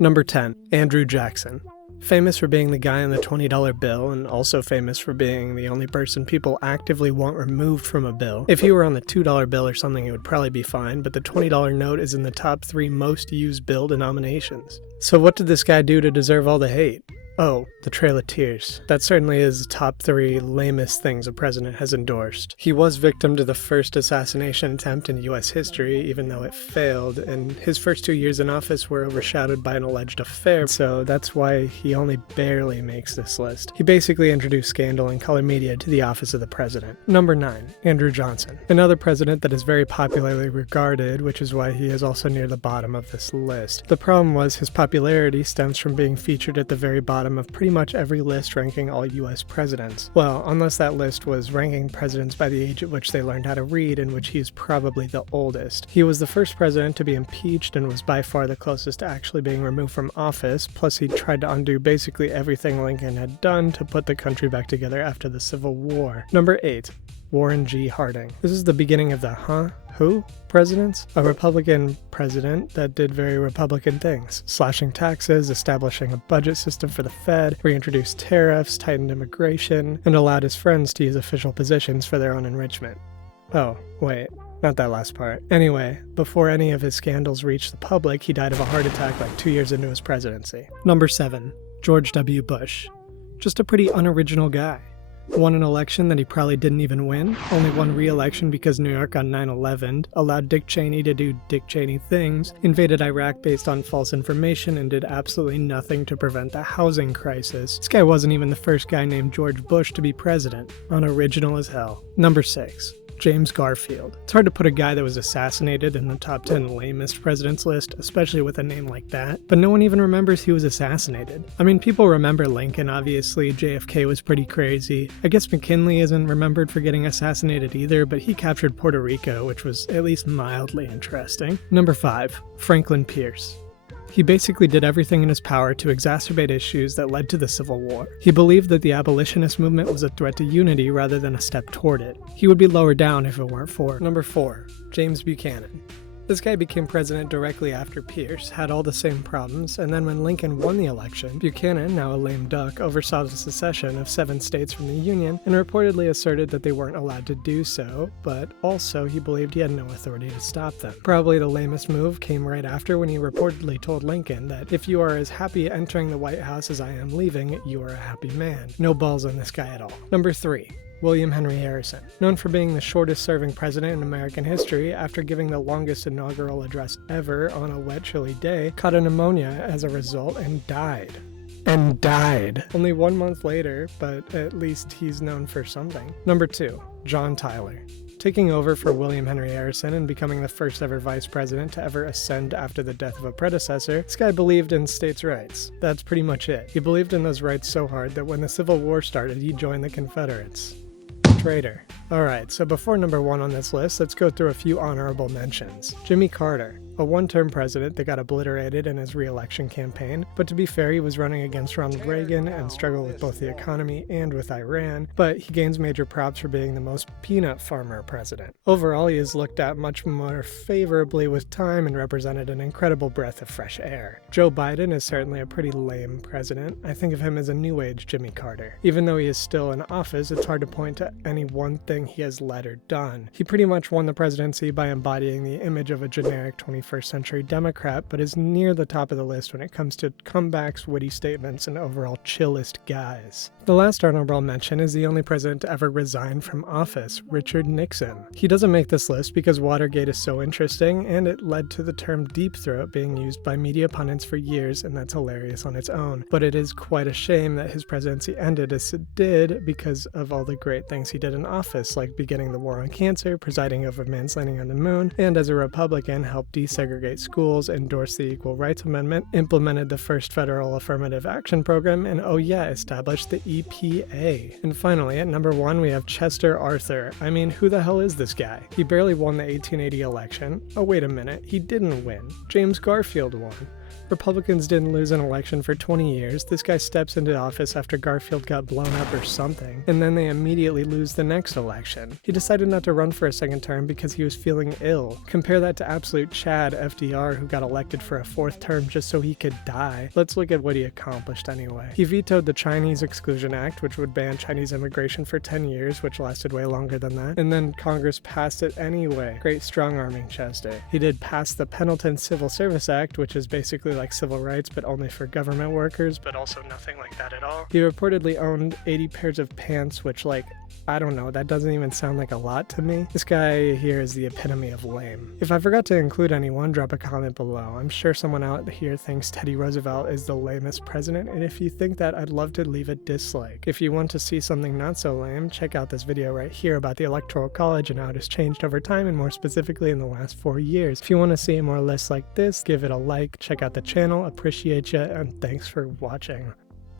Number 10. Andrew Jackson. Famous for being the guy on the $20 bill, and also famous for being the only person people actively want removed from a bill. If he were on the $2 bill or something, it would probably be fine, but the $20 note is in the top 3 most used bill denominations. So what did this guy do to deserve all the hate? Oh, the Trail of Tears. That certainly is top 3 lamest things a president has endorsed. He was victim to the first assassination attempt in US history, even though it failed, and his first 2 years in office were overshadowed by an alleged affair, so that's why he only barely makes this list. He basically introduced scandal and color media to the office of the president. Number 9. Andrew Johnson. Another president that is very popularly regarded, which is why he is also near the bottom of this list. The problem was his popularity stems from being featured at the very bottom of pretty much every list ranking all US presidents. Well, unless that list was ranking presidents by the age at which they learned how to read, in which he is probably the oldest. He was the first president to be impeached and was by far the closest to actually being removed from office, plus he tried to undo basically everything Lincoln had done to put the country back together after the Civil War. Number 8. Warren G. Harding. This is the beginning of the who presidents? A Republican president that did very Republican things. Slashing taxes, establishing a budget system for the Fed, reintroduced tariffs, tightened immigration, and allowed his friends to use official positions for their own enrichment. Oh, wait. Not that last part. Anyway, before any of his scandals reached the public, he died of a heart attack like 2 years into his presidency. Number 7. George W. Bush. Just a pretty unoriginal guy. Won an election that he probably didn't even win, only won re-election because New York on 9/11, allowed Dick Cheney to do Dick Cheney things, invaded Iraq based on false information, and did absolutely nothing to prevent the housing crisis. This guy wasn't even the first guy named George Bush to be president. Unoriginal as hell. Number 6. James Garfield. It's hard to put a guy that was assassinated in the top 10 lamest presidents list, especially with a name like that, but no one even remembers he was assassinated. I mean, people remember Lincoln, obviously, JFK was pretty crazy. I guess McKinley isn't remembered for getting assassinated either, but he captured Puerto Rico, which was at least mildly interesting. Number 5. Franklin Pierce. He basically did everything in his power to exacerbate issues that led to the Civil War. He believed that the abolitionist movement was a threat to unity rather than a step toward it. He would be lower down if it weren't for. Number 4. James Buchanan. This guy became president directly after Pierce, had all the same problems, and then when Lincoln won the election, Buchanan, now a lame duck, oversaw the secession of 7 states from the Union and reportedly asserted that they weren't allowed to do so, but also he believed he had no authority to stop them. Probably the lamest move came right after when he reportedly told Lincoln that if you are as happy entering the White House as I am leaving, you are a happy man. No balls on this guy at all. Number 3. William Henry Harrison. Known for being the shortest serving president in American history, after giving the longest inaugural address ever on a wet, chilly day, caught a pneumonia as a result and died. Only 1 month later, but at least he's known for something. Number 2. John Tyler. Taking over for William Henry Harrison and becoming the first ever vice president to ever ascend after the death of a predecessor, this guy believed in states' rights. That's pretty much it. He believed in those rights so hard that when the Civil War started, he joined the Confederates. Traitor. Alright, so before number 1 on this list, let's go through a few honorable mentions. Jimmy Carter. A one-term president that got obliterated in his re-election campaign, but to be fair, he was running against Ronald Reagan and struggled with both the economy and with Iran, but he gains major props for being the most peanut farmer president. Overall, he is looked at much more favorably with time and represented an incredible breath of fresh air. Joe Biden is certainly a pretty lame president. I think of him as a new age Jimmy Carter. Even though he is still in office, it's hard to point to any one thing he has led or done. He pretty much won the presidency by embodying the image of a generic 21st century Democrat, but is near the top of the list when it comes to comebacks, witty statements, and overall chillest guys. The last honorable mention is the only president to ever resign from office, Richard Nixon. He doesn't make this list because Watergate is so interesting, and it led to the term deep throat being used by media pundits for years, and that's hilarious on its own. But it is quite a shame that his presidency ended as it did because of all the great things he did in office, like beginning the war on cancer, presiding over man's landing on the moon, and as a Republican helped desegregate schools, endorsed the Equal Rights Amendment, implemented the first federal affirmative action program, and oh yeah, established the EPA. And finally, at number 1, we have Chester Arthur. I mean, who the hell is this guy? He barely won the 1880 election. Oh wait a minute, he didn't win. James Garfield won. Republicans didn't lose an election for 20 years. This guy steps into office after Garfield got blown up or something, and then they immediately lose the next election. He decided not to run for a second term because he was feeling ill. Compare that to absolute Chad FDR, who got elected for a 4th term just so he could die. Let's look at what he accomplished anyway. He vetoed the Chinese Exclusion Act, which would ban Chinese immigration for 10 years, which lasted way longer than that. And then Congress passed it anyway. Great strong-arming, Chester. He did pass the Pendleton Civil Service Act, which is basically like civil rights, but only for government workers, but also nothing like that at all. He reportedly owned 80 pairs of pants, which, like, I don't know, that doesn't even sound like a lot to me. This guy here is the epitome of lame. If I forgot to include anyone, drop a comment below. I'm sure someone out here thinks Teddy Roosevelt is the lamest president, and if you think that, I'd love to leave a dislike. If you want to see something not so lame, check out this video right here about the Electoral College and how it has changed over time, and more specifically in the last 4 years. If you want to see more lists like this, give it a like, check out the channel, appreciate ya, and thanks for watching.